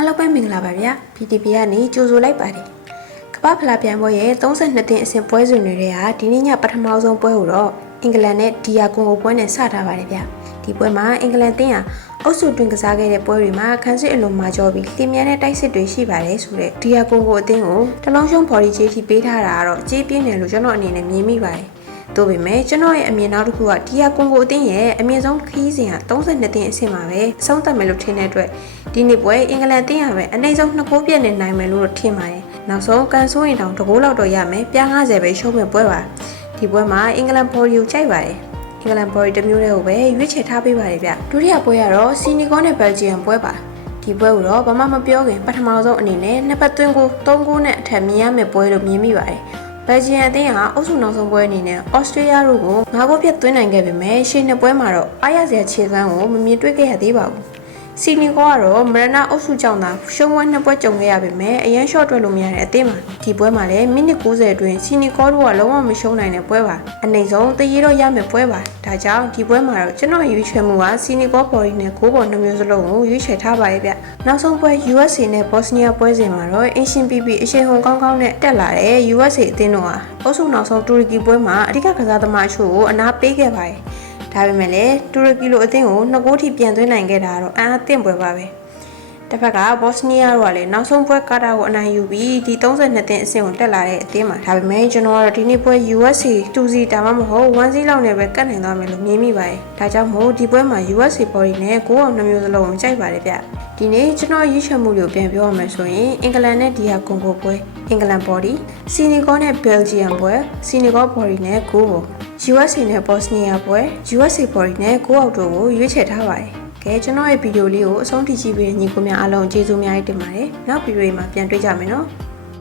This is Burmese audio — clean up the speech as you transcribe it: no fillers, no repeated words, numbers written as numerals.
အားလုံးပဲမင်္ဂလာပါဗျာ PTV ကနေကြိုဆိုလိုက်ပါတယ်ကမ္ဘာဖလားပြိုင်ပွဲရဲ့32နှစ်အဆင့်ပွဲစဉ်တွေကဒီနေ့ညပထမဆုံးပွဲကိုတော့အင်္ဂလန်နဲ့ဒီယာကွန်ဂိုပွဲနဲ့စထားပါတယ်ဗျာဒီပွဲမှာအင်္ဂလန်တင်းဟာအုပ်စုတွင်ကစားခဲ့တဲ့ပွဲတွေမှာခန်းစစ်အလွန်မှာကြောပြီးလင်းမြန်းတဲ့တိုက်စစ်တွေရှိပါတယ်ဆိုတဲ့ဒီယာကွန်ဂိုအသင်းကိုတလုံးရှုံးဘော်ဒီချေးထိပေးထားတာကတော့ကြေးပြင်းတယ်လို့ကျွန်တော်အနေနဲ့မြင်မိပါတယ်သို့ပေမဲ့ကျွန်တော်ရဲ့အမြင်နောက်တစ်ခုကဒီယာကွန်ဂိုအသင်းရဲ့အမြင့်ဆုံးခရီးစဉ်ဟာ32နှစ်အဆင့်မှာပဲအဆုံးသတ်မယ်လို့ထင်တဲ့အတွက်ဒီနေ့ပွဲအင်္ဂလန်တင်းဟာပဲအနည်းဆုံး2ဂိုးပြည့်နေနိုင်မယ်လို့ထင်ပါတယ်နောက်ဆုံးကန်ဆိုးရင်တောင်2ဂိုးလောက်တော့ရမယ်ပြား90ပဲရှုံးမဲ့ပွဲပါဒီပွဲမှာအင်္ဂလန်ဘော်ဒီကိုကြိုက်ပါတယ်အင်္ဂလန်ဘော်ဒီတစ်မျိုးတည်းကိုပဲရွေးချယ်ထားပေးပါတယ်ဗျဒုတိယပွဲကတော့စီနီဂေါနဲ့ဘယ်လ်ဂျီယံပွဲပါဒီပွဲကိုတော့ဘာမှမပြောခင်ပထမဆုံးအနေနဲ့နှစ်ပတ်သွင်းကို3ဂိုးနဲ့အထက်မြင်ရမယ့်ပွဲလို့မြင်မိပါတယ်ဘယ်လ်ဂျီယံအသင်းဟာအုပ်စုနောက်ဆုံးပွဲအနေနဲ့ဩစတြေးလျတို့ကို9ဂိုးပြတ်သွင်းနိုင်ခဲ့ပေမဲ့ရှေ့နှစ်ပွဲမှာတော့အားရစရာခြေစွမ်းကိုမမြင်တွေ့ခဲ့ရသေးပါဘူးစီနီဂေါကတော့မရနာအုပ်စုကြောင့်သာရှုံးပွဲနှစ်ပွဲကြုံခဲ့ရပေမဲ့အရန်ရှော့တွက်လို့မရတဲ့အသင်းမှာဒီပွဲမှာလည်းမိနစ်90အတွင်းစီနီဂေါတို့ကလုံးဝမရှုံးနိုင်တဲ့ပွဲပါအနည်းဆုံးတရေတော့ရမယ့်ပွဲပါဒါကြောင့်ဒီပွဲမှာတော့ကျွန်တော်ရွေးချယ်မှုကစီနီဂေါဘော်ဒီနဲ့ဂိုးပေါ်နှမျိုးစလုံးကိုရွေးချယ်ထားပါရဲ့ဗျနောက်ဆုံးပွဲ USA နဲ့ဘော့စနီးယားပွဲစဉ်မှာတော့အင်ရှင် PP အရှိန်ဟုန်ကောင်းကောင်းနဲ့တက်လာတဲ့ USA အသင်းတို့ဟာအုပ်စုနောက်ဆုံးတူရကီပွဲမှာအဓိကကစားသမားအချို့ကိုအနားပေးခဲ့ပါတယ်ဒါပေမဲ့လည်းတူရကီလိုအသင်းကို2ဂိုးထိပြန်သွင်းနိုင်ခဲ့တာတော့အားအသင့်ပွဲပါပဲတစ်ဖက်ကဘော့စနီးယားတို့ကလည်းနောက်ဆုံးပွဲကာတာကိုအနိုင်ယူပြီးဒီ32နှစ်အဆင့်ကိုတက်လာတဲ့အသင်းမှာဒါပေမဲ့ကျွန်တော်ကတော့ဒီနေ့ပွဲ USA 2-0ဒါမှမဟုတ် 1-0 လောက်နဲ့ပဲကတ်နိုင်သွားမယ်လို့မြင်မိပါတယ်ဒါကြောင့်မို့ဒီပွဲမှာ USA ဘော်ဒီနဲ့ဂိုးအောင်2မျိုးစလုံးကိုကြိုက်ပါတယ်ဗျဒီနေ့ကျွန်တော်ရွေးချယ်မှုတွေကိုပြန်ပြောရမယ်ဆိုရင်အင်္ဂလန်နဲ့ဒီယာကွန်ဂိုပွဲအင်္ဂလန်ဘော်ဒီစီနီဂေါနဲ့ဘယ်လ်ဂျီယံပွဲစီနီဂေါဘော်ဒီနဲ့ဂိုးကို USA နဲ့ဘော့စနီးယားပွဲ USA ဘော်ဒီနဲ့ဂိုးအောက်တို့ကိုရွေးချယ်ထားပါတယ်ကဲကျွန်တော်ရဲ့ဗီဒီယိုလေးကိုအဆုံးထိကြည့်ပြီးညီကိုများအားလုံးကျေးဇူးများတင်ပါတယ်နောက်ဗီဒီယိုမှာပြန်တွေ့ကြမယ်နော်